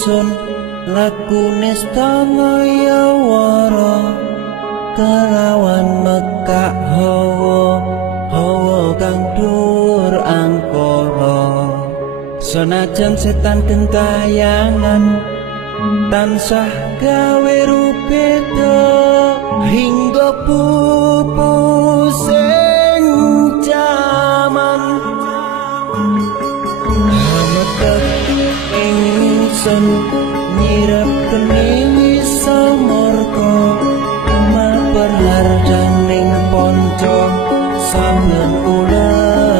ingsun laku nestangaya wara kelawan mekak hawa kang dhuwur angkara senajan setan gentayangan tansah gawe rupeda hingga pupusing jaman hametetu ingsun nyirep kene samorko maperharjaning ponco sampeyan ula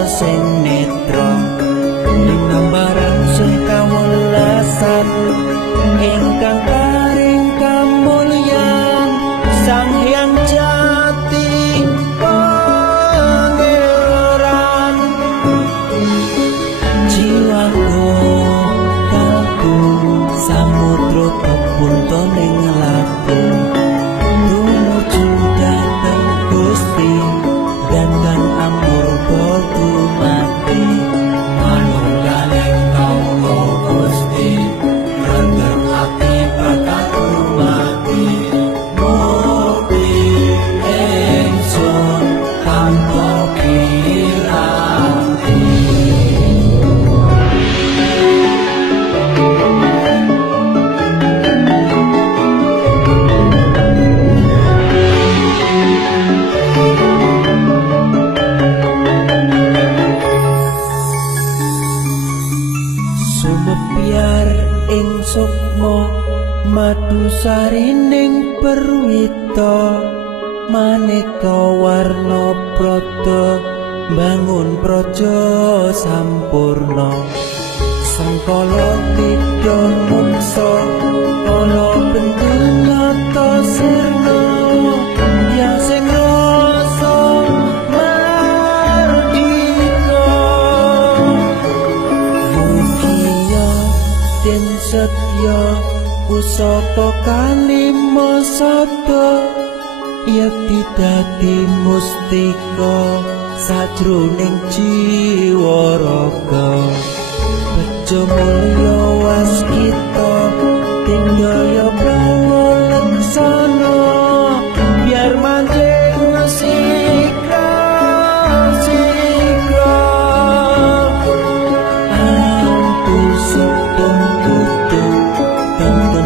sing netra linambaran sing kawelasan ingkang paring kamulyan Sang Hyang Jati Pangeran jiwaku kalbu samudra kepuntoning laku tumuju dhateng Gusti dandan amur bodu mati manunggaling taula Gusti rendeng ati bakal mati mukti ingsun tanpa piranti sumebyar ing sukma madu sarining perwita maneka warna prada bangun praja sampurna sangkala tidha muksa ana bendunata sirna yang sing rasa mardika mugia den setya pusaka kalima sada yekti dadi mustika sajroning jiwa raga bejo mulya waskita tinggaya pangalaksana biar manjing sikra antusuk tutu tentu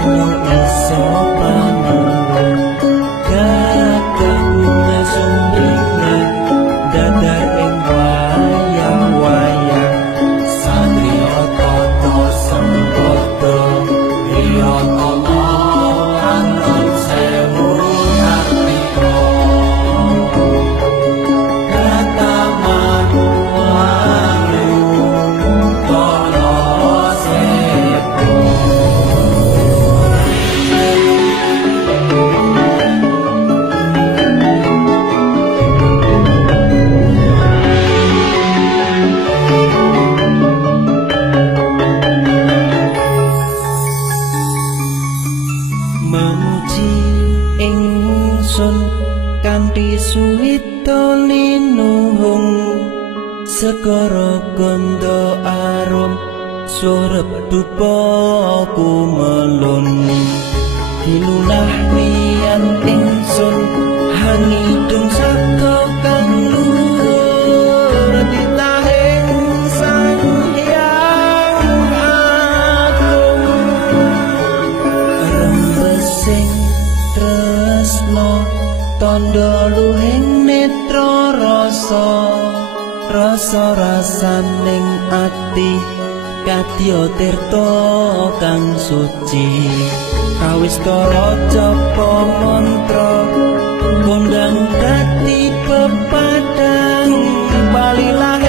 iso panulung kakang nasumbingna dadar ing wayang-wayang satria tata sempada riyata anton sewu kartika kataman walu kala sepo memuji ingsun kanthi suwita linuhung segara ganda arum surep dupa kumelun dilunah niyan ingsun hangidung saka kang luhur ditahing Sang Hyang Agung rembesing tresna tandha luhing netra rasa rasaning ati kadya tirta kang suci kawistara japa mantra kondang dadi pepadang balilah